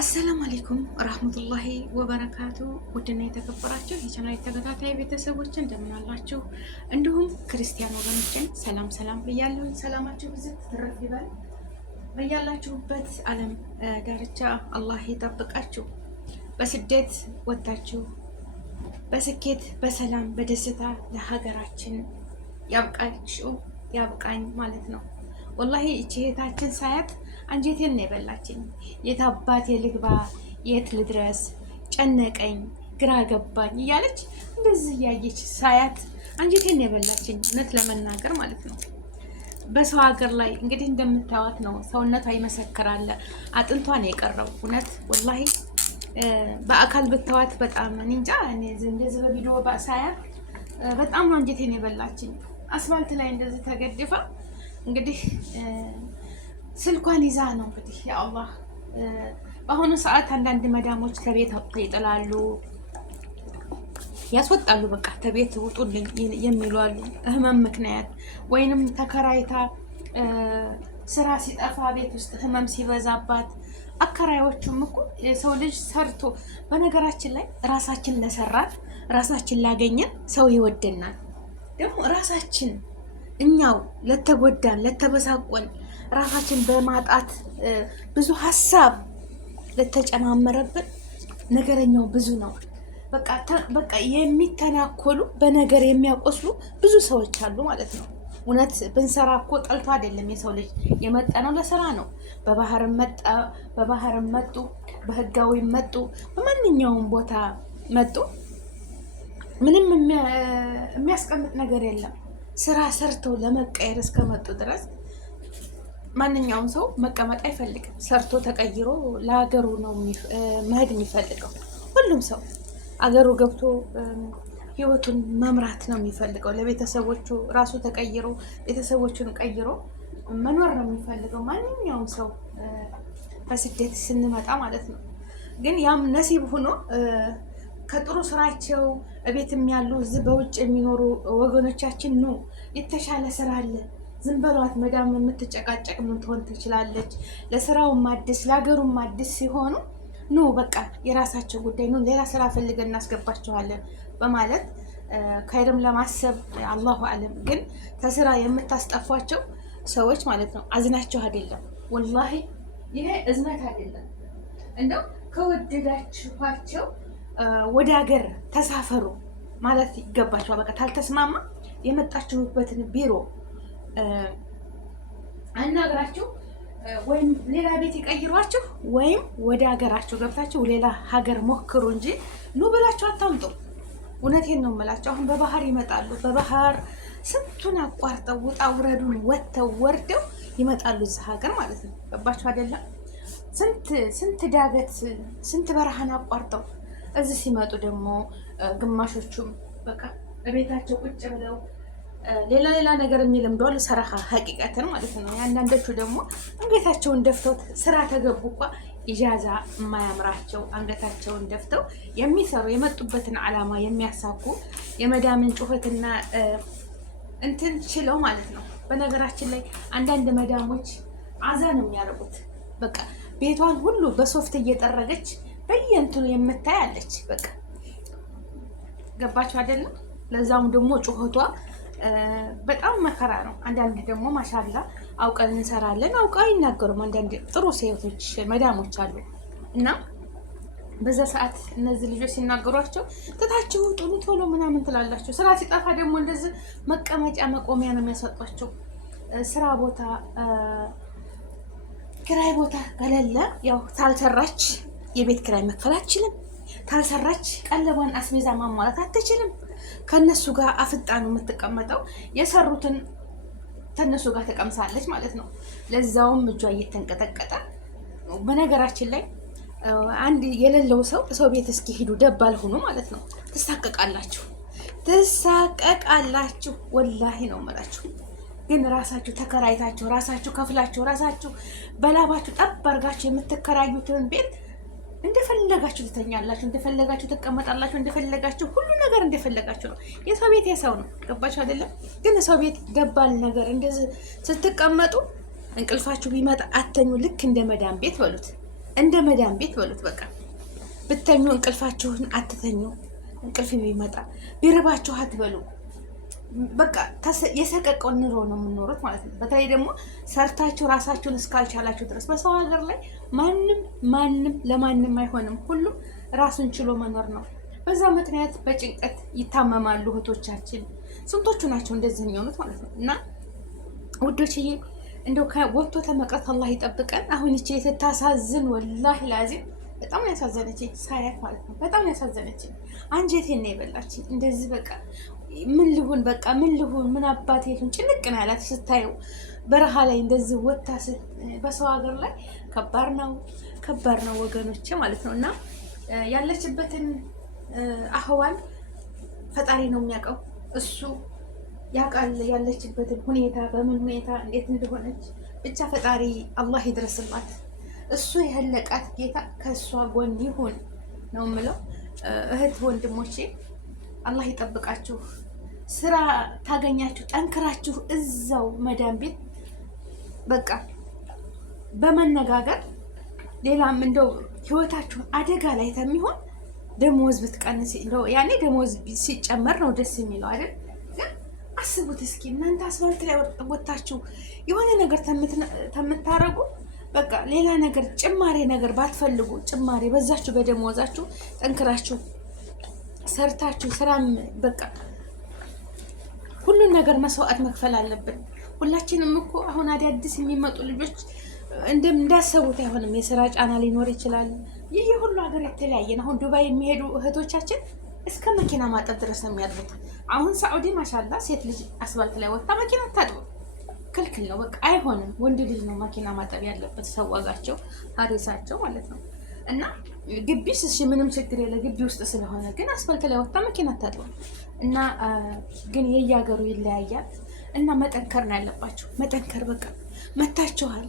አሰላሙ አለይኩም ረህመቱላሂ ወበረካቱ። ውድና የተከበራችሁ የቻናል ተከታታይ ቤተሰቦች እንደምን አላችሁ? እንዲሁም ክርስቲያን ወገኖችን ሰላም ሰላም ብያለሁ። ሰላማችሁ ብዙ ትርፍ ይበል። በያላችሁበት ዓለም ዳርቻ አላህ ይጠብቃችሁ። በስደት ወጥታችሁ በስኬት በሰላም በደስታ ለሀገራችን ያብቃችሁ ያብቃኝ ማለት ነው። ወላሂ እቺ እህታችን ሳያት አንጀቴን ነው የበላችኝ። የት አባቴ ልግባ፣ የት ልድረስ፣ ጨነቀኝ፣ ግራ ገባኝ እያለች እንደዚህ እያየች ሳያት አንጀቴን ነው የበላችኝ፣ እውነት ለመናገር ማለት ነው። በሰው ሀገር ላይ እንግዲህ እንደምታዩት ነው፣ ሰውነቷ ይመሰክራል። አጥንቷን የቀረው እውነት ወላሂ በአካል ብታዋት በጣም እንጃ። እንደዚህ በቪዲዮ ሳያት በጣም ነው አንጀቴን የበላችኝ። አስፋልት ላይ እንደዚህ ተገድፋ እንግዲህ ስልኳን ይዛ ነው እንግዲህ ያአላህ። በአሁኑ ሰዓት አንዳንድ መዳሞች ከቤት አውጥተው ይጥላሉ፣ ያስወጣሉ። በቃ ከቤት ውጡልኝ የሚሉ አሉ። ህመም ምክንያት ወይንም ተከራይታ ስራ ሲጠፋ ቤት ውስጥ ህመም ሲበዛባት አከራዮቹም እኮ የሰው ልጅ ሰርቶ፣ በነገራችን ላይ ራሳችን ለሰራት ራሳችን ላገኘን ሰው ይወደናል። ደግሞ ራሳችን እኛው ለተጎዳን ለተበሳቆን ራሳችን በማጣት ብዙ ሀሳብ ለተጨማመረብን ነገረኛው ብዙ ነው። በቃ የሚተናኮሉ በነገር የሚያቆስሉ ብዙ ሰዎች አሉ ማለት ነው። እውነት ብንሰራ እኮ ጠልቶ አይደለም የሰው ልጅ የመጣነው ለስራ ነው። በባህርም መጡ፣ በህጋዊ መጡ፣ በማንኛውም ቦታ መጡ። ምንም የሚያስቀምጥ ነገር የለም። ስራ ሰርተው ለመቀየር እስከመጡ ድረስ ማንኛውም ሰው መቀመጥ አይፈልግም። ሰርቶ ተቀይሮ ለሀገሩ ነው መሄድ የሚፈልገው። ሁሉም ሰው አገሩ ገብቶ ህይወቱን መምራት ነው የሚፈልገው። ለቤተሰቦቹ ራሱ ተቀይሮ ቤተሰቦቹን ቀይሮ መኖር ነው የሚፈልገው ማንኛውም ሰው በስደት ስንመጣ ማለት ነው። ግን ያም ነሲብ ሆኖ ከጥሩ ስራቸው እቤትም ያሉ እዚህ በውጭ የሚኖሩ ወገኖቻችን ነው የተሻለ ስራ አለ። ዝም በሏት መዳም የምትጨቃጨቅ ምን ትሆን ትችላለች። ለስራውም አዲስ ለሀገሩም አዲስ ሲሆኑ ኑ በቃ የራሳቸው ጉዳይ ነው፣ ሌላ ስራ ፈልገን እናስገባቸዋለን በማለት ከይርም ለማሰብ አላሁ አለም። ግን ከስራ የምታስጠፏቸው ሰዎች ማለት ነው አዝናቸው አይደለም፣ ወላሂ ይሄ እዝነት አይደለም። እንደው ከወደዳችኋቸው ወደ ሀገር ተሳፈሩ ማለት ይገባቸዋል። በቃ ታልተስማማ የመጣችሁበትን ቢሮ አናግራችሁ ወይም ሌላ ቤት ይቀይሯችሁ ወይም ወደ ሀገራችሁ ገብታችሁ ሌላ ሀገር ሞክሩ እንጂ ኑ ብላችሁ አታምጡ። እውነቴን ነው የምላቸው። አሁን በባህር ይመጣሉ። በባህር ስንቱን አቋርጠው ውጣ ውረዱን ወጥተው ወርደው ይመጣሉ እዚህ ሀገር ማለት ነው። ገባችሁ አይደለም? ስንት ዳገት ስንት በረሃን አቋርጠው እዚህ ሲመጡ ደግሞ ግማሾቹም በቃ ቤታቸው ቁጭ ብለው ሌላ ነገር የሚለምደዋል። ሰራሃ ሀቂቀትን ማለት ነው። አንዳንዶቹ ደግሞ አንገታቸውን ደፍተው ስራ ተገቡ እንኳ ኢጃዛ የማያምራቸው አንገታቸውን ደፍተው የሚሰሩ የመጡበትን ዓላማ የሚያሳኩ የመዳምን ጩኸትና እንትን ችለው ማለት ነው። በነገራችን ላይ አንዳንድ መዳሞች አዛ ነው የሚያደርጉት። በቃ ቤቷን ሁሉ በሶፍት እየጠረገች በየእንትኑ የምታያለች። በቃ ገባችሁ አይደለም? ለዛም ደግሞ ጩኸቷ በጣም መከራ ነው። አንዳንድ ደግሞ ማሻላ አውቀን እንሰራለን አውቀው አይናገሩም። አንዳንድ ጥሩ ሴቶች መዳሞች አሉ እና በዛ ሰዓት እነዚህ ልጆች ሲናገሯቸው ትታችሁ ጡኑ ቶሎ ምናምን ትላላችሁ። ስራ ሲጠፋ ደግሞ እንደዚህ መቀመጫ መቆሚያ ነው የሚያሰጧቸው። ስራ ቦታ ክራይ ቦታ ከሌለ ያው ታልሰራች የቤት ክራይ መክፈል አትችልም። ታልሰራች ቀለቧን አስቤዛ ማሟላት አትችልም። ከነሱ ጋር አፍጣ ነው የምትቀመጠው። የሰሩትን ከነሱ ጋር ተቀምሳለች ማለት ነው። ለዛውም እጇ እየተንቀጠቀጠ። በነገራችን ላይ አንድ የሌለው ሰው ቤት እስኪ ሂዱ ደባል ሆኖ ማለት ነው ትሳቀቃላችሁ። ወላሂ ነው የምላችሁ። ግን ራሳችሁ ተከራይታችሁ ራሳችሁ ከፍላችሁ ራሳችሁ በላባችሁ ጠብ አድርጋችሁ የምትከራዩትን ቤት እንደፈለጋችሁ ትተኛላችሁ፣ እንደፈለጋችሁ ትቀመጣላችሁ፣ እንደፈለጋችሁ ሁሉ ነገር እንደፈለጋችሁ ነው። የሰው ቤት የሰው ነው። ገባችሁ አይደለም? ግን ሰው ቤት ደባል ነገር እንደዚህ ስትቀመጡ እንቅልፋችሁ ቢመጣ አተኙ። ልክ እንደ መዳም ቤት በሉት። እንደ መዳም ቤት በሉት በቃ። ብተኙ እንቅልፋችሁን አትተኙ። እንቅልፍ ቢመጣ ቢርባችሁ አትበሉ። በቃ የሰቀቀውን ኑሮ ነው የምንኖሩት ማለት ነው። በተለይ ደግሞ ሰርታችሁ ራሳችሁን እስካልቻላችሁ ድረስ በሰው ሀገር ላይ ማንም ለማንም አይሆንም። ሁሉም ራሱን ችሎ መኖር ነው። በዛ ምክንያት በጭንቀት ይታመማሉ እህቶቻችን። ስንቶቹ ናቸው እንደዚህ የሚሆኑት ማለት ነው። እና ውዶችዬ እንደው ወጥቶ ተመቅረት አላህ ይጠብቀን። አሁን ይቺ ስታሳዝን ወላሂ ላዚም በጣም ያሳዘነችኝ ሳያት ማለት ነው። በጣም ያሳዘነችኝ አንጀቴን ነው የበላችኝ። እንደዚህ በቃ ምን ልሁን በቃ ምን ልሁን ምን አባቴ ልሁን ጭንቅ ነው ያላት ስታየው። በረሃ ላይ እንደዚህ ወታ በሰው ሀገር ላይ ከባድ ነው ወገኖቼ ማለት ነው። እና ያለችበትን አህዋል ፈጣሪ ነው የሚያውቀው። እሱ ያውቃል ያለችበትን ሁኔታ በምን ሁኔታ እንዴት እንደሆነች ብቻ ፈጣሪ አላህ ይድረስላት። እሱ የህለቃት ጌታ ከእሷ ጎን ይሁን ነው የምለው። እህት ወንድሞቼ አላህ ይጠብቃችሁ። ስራ ታገኛችሁ ጠንክራችሁ እዛው መዳም ቤት በቃ በመነጋገር ሌላም እንደው ህይወታችሁን አደጋ ላይ ተሚሆን ደሞዝ ብትቀንስ ያኔ ደሞዝ ሲጨመር ነው ደስ የሚለው አይደል? ግን አስቡት እስኪ እናንተ አስፋልት ላይ ወጣችሁ የሆነ ነገር ተምታረጉ በቃ ሌላ ነገር ጭማሬ ነገር ባትፈልጉ ጭማሬ በዛችሁ በደሞዛችሁ ጠንክራችሁ ሰርታችሁ ስራም በቃ ሁሉን ነገር መስዋዕት መክፈል አለብን። ሁላችንም እኮ አሁን አዳዲስ የሚመጡ ልጆች እንዳሰቡት አይሆንም። የስራ ጫና ሊኖር ይችላል። ይህ የሁሉ ሀገር የተለያየ ነው። አሁን ዱባይ የሚሄዱ እህቶቻችን እስከ መኪና ማጠብ ድረስ ነው የሚያድሩት። አሁን ሳዑዲ ማሻላ ሴት ልጅ አስፋልት ላይ ወጣ መኪና ታጥቡ ክልክል ነው። በቃ አይሆንም። ወንድ ልጅ ነው መኪና ማጠብ ያለበት። ሰዋጋቸው ሀሪሳቸው ማለት ነው። እና ግቢስ እሺ ምንም ችግር የለ ግቢ ውስጥ ስለሆነ፣ ግን አስፋልት ላይ ወጣ መኪና ታጥቡ እና ግን የየሀገሩ ይለያያል። እና መጠንከር ነው ያለባችሁ። መጠንከር በቃ መታችኋል።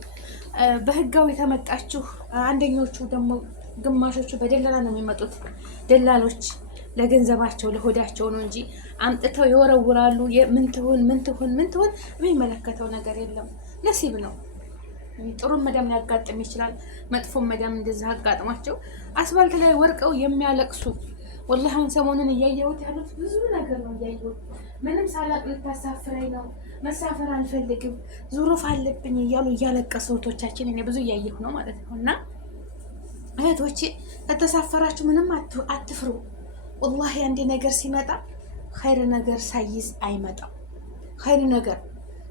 በህጋዊ የተመጣችሁ አንደኞቹ ደግሞ ግማሾቹ በደላላ ነው የሚመጡት። ደላሎች ለገንዘባቸው ለሆዳቸው ነው እንጂ አምጥተው ይወረውራሉ። ምን ትሁን የሚመለከተው ነገር የለም። ነሲብ ነው። ጥሩ መዳም ሊያጋጥም ይችላል። መጥፎ መዳም እንደዚህ አጋጥሟቸው አስፋልት ላይ ወርቀው የሚያለቅሱ ወላሂ አሁን ሰሞኑን እያየሁት ያሉት ብዙ ነገር ነው እያየሁት። ምንም ሳላቅ ልታሳፍረኝ ነው መሳፈር አልፈልግም ዙሩፍ አለብኝ እያሉ እያለቀሱ እህቶቻችን እኔ ብዙ እያየሁ ነው ማለት ነው። እና እህቶቼ ከተሳፈራችሁ ምንም አትፍሩ። ወላሂ አንድ ነገር ሲመጣ ኸይር ነገር ሳይዝ አይመጣም። ኸይር ነገር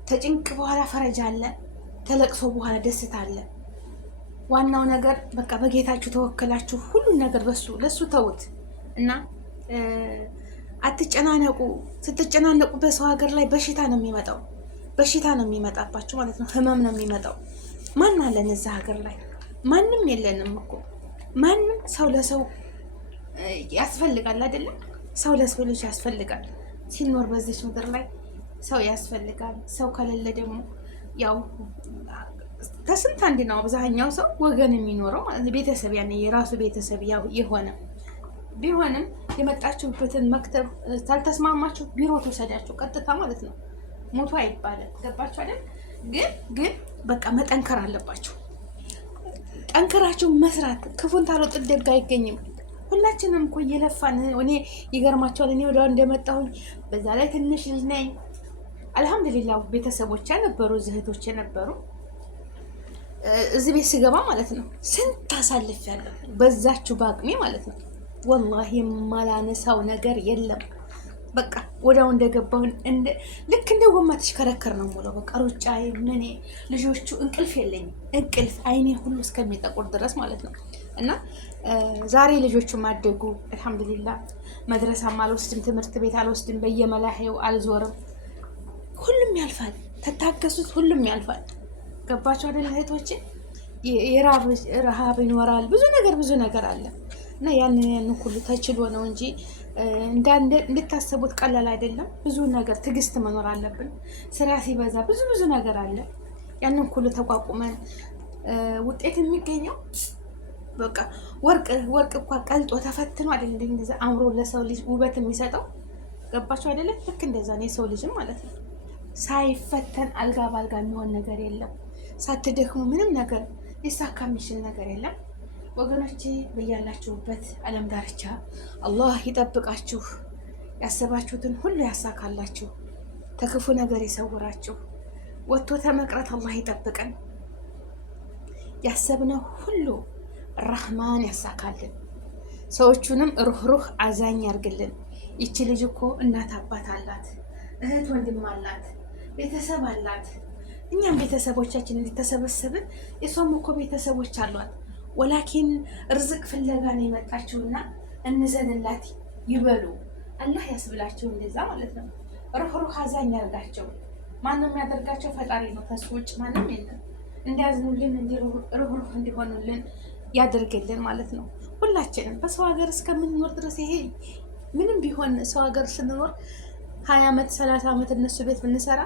ተጭንቅ በኋላ ፈረጃ አለ፣ ተለቅሶ በኋላ ደስታ አለ። ዋናው ነገር በቃ በጌታችሁ ተወከላችሁ ሁሉን ነገር ለሱ ተውት እና አትጨናነቁ። ስትጨናነቁ በሰው ሀገር ላይ በሽታ ነው የሚመጣው። በሽታ ነው የሚመጣባችሁ ማለት ነው። ህመም ነው የሚመጣው። ማን አለን እዛ ሀገር ላይ? ማንም የለንም እኮ። ማንም ሰው ለሰው ያስፈልጋል አይደለም? ሰው ለሰው ልጅ ያስፈልጋል። ሲኖር በዚህ ምድር ላይ ሰው ያስፈልጋል። ሰው ከሌለ ደግሞ ያው ከስንት አንድ ነው አብዛኛው ሰው ወገን የሚኖረው ማለት ነው። ቤተሰብ ያኔ የራሱ ቤተሰብ ያው የሆነ ቢሆንም የመጣችሁበትን መክተብ ካልተስማማችሁ ቢሮ ተወሰዳችሁ ቀጥታ ማለት ነው። ሞቱ አይባልም። ገባችሁ አይደል? ግን በቃ መጠንከር አለባችሁ። ጠንከራችሁ መስራት። ክፉን ታሮጥ ደግ አይገኝም። ሁላችንም እኮ እየለፋን እኔ ይገርማችኋል። እኔ ወዲያው እንደመጣሁኝ በዛ ላይ ትንሽ ልጅ ነኝ። አልሐምዱሊላህ ቤተሰቦቼ ነበሩ፣ እህቶቼ ነበሩ። እዚህ ቤት ስገባ ማለት ነው ስንት አሳልፌያለሁ በዛችሁ በአቅሜ ማለት ነው። ወላሂ የማላነሳው ነገር የለም። በቃ ወዲያው እንደገባሁ ልክ እንደ ጎማ ተሽከረከር ነው የምውለው። በቃ ሩጫ ምን ልጆቹ እንቅልፍ የለኝም። እንቅልፍ አይኔ ሁሉ እስከሚጠቁር ድረስ ማለት ነው። እና ዛሬ ልጆቹ ማደጉ አልሐምዱሊላህ። መድረሳም አልወስድም፣ ትምህርት ቤት አልወስድም፣ በየመላሄው አልዞርም። ሁሉም ያልፋል። ተታገሱት፣ ሁሉም ያልፋል። ገባችሁ አይደል እህቶቼ? ረሃብ ይኖራል፣ ብዙ ነገር አለ እና ያንን ሁሉ ተችሎ ነው እንጂ እንድታሰቡት ቀላል አይደለም። ብዙ ነገር ትዕግስት መኖር አለብን። ስራ ሲበዛ ብዙ ነገር አለ። ያንን ሁሉ ተቋቁመን ውጤት የሚገኘው በቃ ወርቅ እንኳ ቀልጦ ተፈትኖ አይደል እንደዛ አምሮ ለሰው ልጅ ውበት የሚሰጠው። ገባችሁ አይደለ? ልክ እንደዛ ነው የሰው ልጅም ማለት ነው። ሳይፈተን አልጋ ባልጋ የሚሆን ነገር የለም። ሳትደክሙ ምንም ነገር ሊሳካ የሚችል ነገር የለም። ወገኖቼ በያላችሁበት ዓለም ዳርቻ አላህ ይጠብቃችሁ፣ ያሰባችሁትን ሁሉ ያሳካላችሁ፣ ተክፉ ነገር ይሰውራችሁ፣ ወጥቶ ተመቅረት አላህ ይጠብቀን፣ ያሰብነው ሁሉ ረህማን ያሳካልን፣ ሰዎቹንም ሩህሩህ አዛኝ ያርግልን። ይቺ ልጅ እኮ እናት አባት አላት፣ እህት ወንድም አላት፣ ቤተሰብ አላት። እኛም ቤተሰቦቻችን እንዲተሰበሰብን የሷም እኮ ቤተሰቦች አሏት። ወላኪን ርዝቅ ፍለጋ ነው የመጣችውና እንዘንላት ይበሉ። አላህ ያስብላቸው። እንደዛ ማለት ነው። ሩህሩህ አዛኝ ያርጋቸው። ማንም የሚያደርጋቸው ፈጣሪ ነው። ከሱ ውጭ ማንም የለም። እንዲያዝኑልን፣ ሩህሩህ እንዲሆኑልን ያደርግልን ማለት ነው። ሁላችንም በሰው ሀገር እስከምንኖር ድረስ ይሄ ምንም ቢሆን ሰው ሀገር ስንኖር 20 ዓመት 30 ዓመት እነሱ ቤት ብንሰራ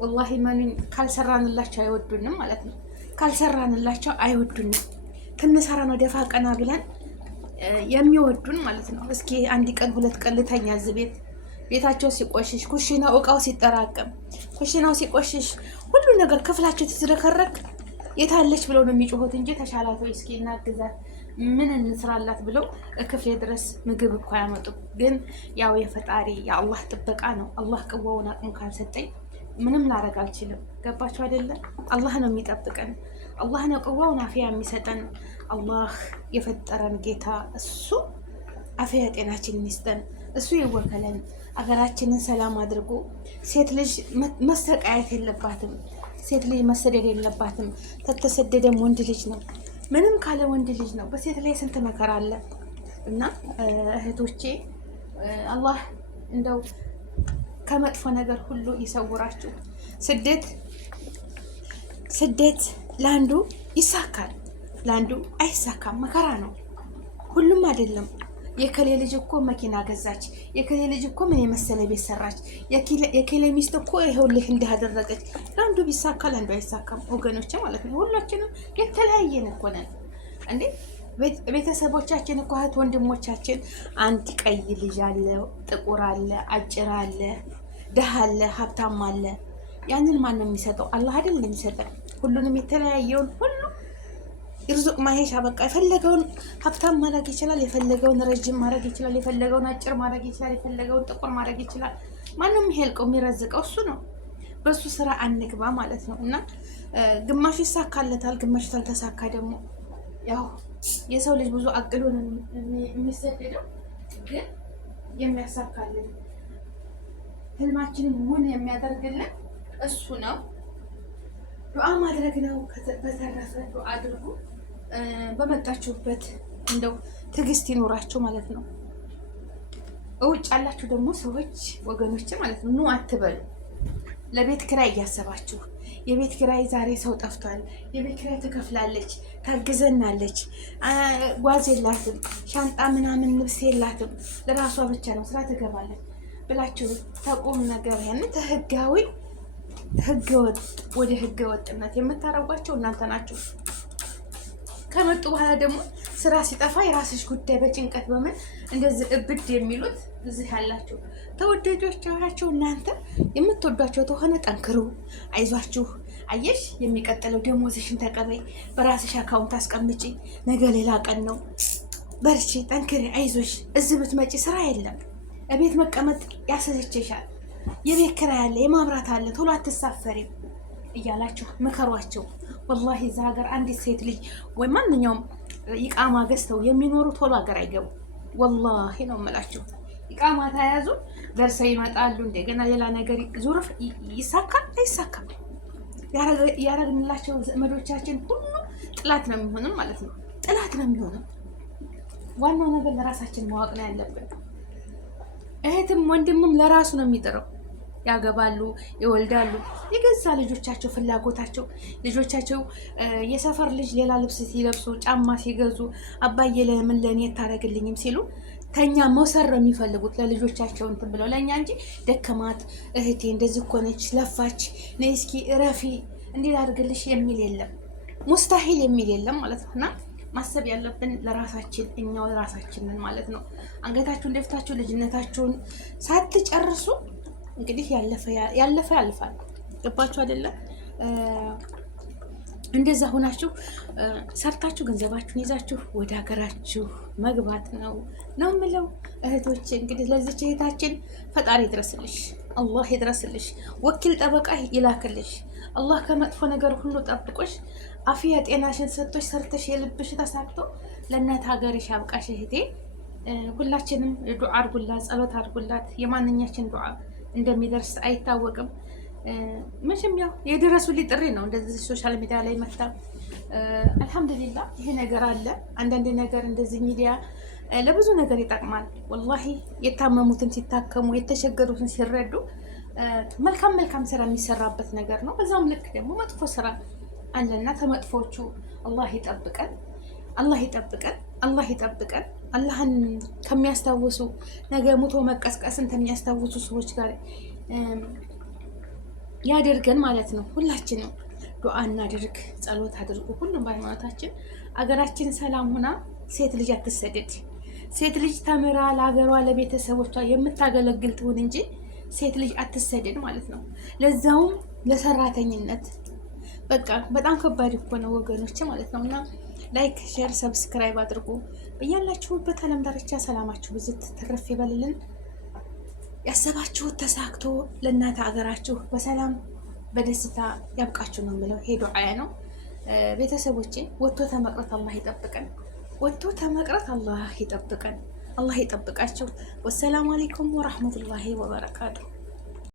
ወላሂ ማንን ካልሰራንላቸው አይወዱንም ማለት ነው። ካልሰራንላቸው አይወዱንም። ትንሰራ ነው ደፋ ቀና ብለን የሚወዱን ማለት ነው። እስኪ አንድ ቀን 2 ቀን ልተኛ እዚህ ቤታቸው ሲቆሽሽ፣ ኩሽናው እቃው ሲጠራቀም፣ ኩሽናው ሲቆሽሽ፣ ሁሉ ነገር ክፍላቸው ሲዝረከረክ የታለች ብለው ነው የሚጮሁት እንጂ ተሻላት ወይ እስኪ እናግዛት ምን እንስራላት ብለው ክፍሌ ድረስ ምግብ እኮ አያመጡም። ግን ያው የፈጣሪ የአላህ ጥበቃ ነው። አላህ ቅዋውን አቅሙ ካልሰጠኝ ምንም ላረግ አልችልም። ገባችሁ አይደለም? አላህ ነው የሚጠብቀን። አላህ ነው ቅዋውን አፍያ የሚሰጠን። አላህ የፈጠረን ጌታ እሱ አፍያ ጤናችንን ይስጠን። እሱ ይወከለን። አገራችንን ሰላም አድርጎ ሴት ልጅ መሰቃየት የለባትም። ሴት ልጅ መሰደድ የለባትም። ተተሰደደም ወንድ ልጅ ነው፣ ምንም ካለ ወንድ ልጅ ነው። በሴት ላይ ስንት መከራ አለ እና እህቶቼ አላህ እንደው ከመጥፎ ነገር ሁሉ ይሰውራችሁ። ስደት ለአንዱ ይሳካል፣ ለአንዱ አይሳካም። መከራ ነው። ሁሉም አይደለም። የከሌ ልጅ እኮ መኪና ገዛች፣ የከሌ ልጅ እኮ ምን የመሰለ ቤት ሰራች፣ የከሌ ሚስት እኮ ይኸውልህ እንዲህ አደረገች። ለአንዱ ቢሳካ ለአንዱ አይሳካም ወገኖች ማለት ነው። ሁላችንም የተለያየን እኮ ነን እንዴ። ቤተሰቦቻችን እኮ እህት ወንድሞቻችን አንድ ቀይ ልጅ አለ፣ ጥቁር አለ፣ አጭር አለ፣ ደሃ አለ፣ ሀብታም አለ። ያንን ማን ነው የሚሰጠው? አላህ አይደል የሚሰጠን? ሁሉንም የተለያየውን ሁሉ ይርዙቅ ማሄሻ በቃ የፈለገውን ሀብታም ማድረግ ይችላል፣ የፈለገውን ረጅም ማድረግ ይችላል፣ የፈለገውን አጭር ማድረግ ይችላል፣ የፈለገውን ጥቁር ማድረግ ይችላል። ማንም የሚሄልቀው የሚረዝቀው እሱ ነው። በሱ ስራ አንግባ ማለት ነው። እና ግማሹ ይሳካለታል፣ ግማሹ ታልተሳካ ደግሞ ያው የሰው ልጅ ብዙ አቅሎ ነው የሚሰደደው። ግን የሚያሳካልን ህልማችንን እውን የሚያደርግልን እሱ ነው። ዱዓ ማድረግ ነው። በተረፈ ዱዓ አድርጉ። በመጣችሁበት እንደው ትዕግስት ይኖራችሁ ማለት ነው። ውጭ ያላችሁ ደግሞ ሰዎች ወገኖች ማለት ነው ኑ አትበሉ። ለቤት ኪራይ እያሰባችሁ የቤት ኪራይ ዛሬ ሰው ጠፍቷል፣ የቤት ኪራይ ትከፍላለች፣ ታግዘናለች፣ ጓዝ የላትም፣ ሻንጣ ምናምን ልብስ የላትም፣ ለራሷ ብቻ ነው ስራ ትገባለች ብላችሁ ተቁም ነገር ያን ህገወጥ ወደ ህገወጥነት የምታረጓቸው እናንተ ናችሁ። ከመጡ በኋላ ደግሞ ስራ ሲጠፋ የራስሽ ጉዳይ በጭንቀት በምን እንደዚህ እብድ የሚሉት እዚህ ያላችሁ ተወዳጆቻችሁ እናንተ የምትወዷቸው ተሆነ ጠንክሩ፣ አይዟችሁ። አየሽ የሚቀጥለው ደሞዝሽን ተቀበይ፣ በራስሽ አካውንት አስቀምጪ። ነገ ሌላ ቀን ነው። በርቺ፣ ጠንክሪ፣ አይዞሽ። እዚህ ብትመጪ ስራ የለም፣ እቤት መቀመጥ ያሰለችሻል፣ የቤት ኪራይ አለ፣ የማብራት አለ፣ ቶሎ አትሳፈሪም እያላችሁ ምከሯቸው። ወላሂ እዛ ሀገር አንዲት ሴት ልጅ ወይ ማንኛውም ይቃማ ገዝተው የሚኖሩ ቶሎ ሀገር አይገቡ። ወላሂ ነው የምላችሁ። ይቃማ ተያዙ ደርሰው ይመጣሉ። እንደገና ሌላ ነገር ዙርፍ ይሳካል አይሳካም። ያረግንላቸው ዘመዶቻችን ሁሉ ጥላት ነው የሚሆንም ማለት ነው። ጥላት ነው የሚሆነው። ዋናው ነገር ለራሳችን ማወቅ ነው ያለብን። እህትም ወንድምም ለራሱ ነው የሚጥረው። ያገባሉ፣ ይወልዳሉ። የገዛ ልጆቻቸው ፍላጎታቸው ልጆቻቸው የሰፈር ልጅ ሌላ ልብስ ሲለብሱ ጫማ ሲገዙ አባዬ ለምን ለእኔ ታደርግልኝም ሲሉ ከኛ መውሰር ነው የሚፈልጉት ለልጆቻቸው እንትን ብለው ለእኛ እንጂ ደከማት እህቴ እንደዚህ እኮ ነች ለፋች ነይ እስኪ እረፊ እንዲህ አድርግልሽ የሚል የለም። ሙስታሂል የሚል የለም ማለት ነው። እና ማሰብ ያለብን ለራሳችን እኛው ራሳችንን ማለት ነው። አንገታችሁን ደፍታችሁ ልጅነታችሁን ሳትጨርሱ እንግዲህ ያለፈ ያልፋል። ገባችሁ አይደለም? እንደዛ ሆናችሁ ሰርታችሁ ገንዘባችሁን ይዛችሁ ወደ ሀገራችሁ መግባት ነው የምለው እህቶች። እንግዲህ ለዚች እህታችን ፈጣሪ ይድረስልሽ፣ አላህ ይድረስልሽ፣ ወኪል ጠበቃ ይላክልሽ። አላህ ከመጥፎ ነገር ሁሉ ጠብቆሽ አፍያ ጤናሽን ሰጥቶሽ ሰርተሽ የልብሽ ተሳክቶ ለእናት ሀገርሽ ያብቃሽ እህቴ። ሁላችንም ዱዓ አድርጉላት፣ ጸሎት አድርጉላት። የማንኛችን ዱዓ እንደሚደርስ አይታወቅም። መቼም ያው የድረሱልኝ ጥሪ ነው እንደዚህ ሶሻል ሚዲያ ላይ መታ። አልሐምዱሊላህ ይሄ ነገር አለ። አንዳንድ ነገር እንደዚህ ሚዲያ ለብዙ ነገር ይጠቅማል። ወላሂ የታመሙትን ሲታከሙ፣ የተቸገሩትን ሲረዱ መልካም መልካም ስራ የሚሰራበት ነገር ነው። በዛም ልክ ደግሞ መጥፎ ስራ አለና ከመጥፎቹ አላህ ይጠብቀን፣ አላህ ይጠብቀን፣ አላህ ይጠብቀን። አላህን ከሚያስታውሱ ነገ ሙቶ መቀስቀስን ከሚያስታውሱ ሰዎች ጋር ያደርገን ማለት ነው። ሁላችንም ዱዓ እናድርግ፣ ጸሎት አድርጉ። ሁሉም በሃይማኖታችን አገራችን ሰላም ሆና ሴት ልጅ አትሰደድ። ሴት ልጅ ተምራ ለሀገሯ ለቤተሰቦቿ የምታገለግል ትሁን እንጂ ሴት ልጅ አትሰደድ ማለት ነው። ለዛውም ለሰራተኝነት በቃ በጣም ከባድ እኮ ነው ወገኖች ማለት ነው። እና ላይክ፣ ሼር፣ ሰብስክራይብ አድርጉ። በያላችሁበት ዓለም ዳርቻ ሰላማችሁ ብዝት ትርፍ ይበልልን። ያሰባችሁት ተሳክቶ ለእናት ሀገራችሁ በሰላም በደስታ ያብቃችሁ ነው የምለው። ሄዶ አያ ነው ቤተሰቦቼ። ወጥቶ ተመቅረት አላህ ይጠብቀን፣ ወጥቶ ተመቅረት አላህ ይጠብቀን፣ አላህ ይጠብቃችሁ። ወሰላሙ አለይኩም ወራህመቱላሂ ወበረካቱ።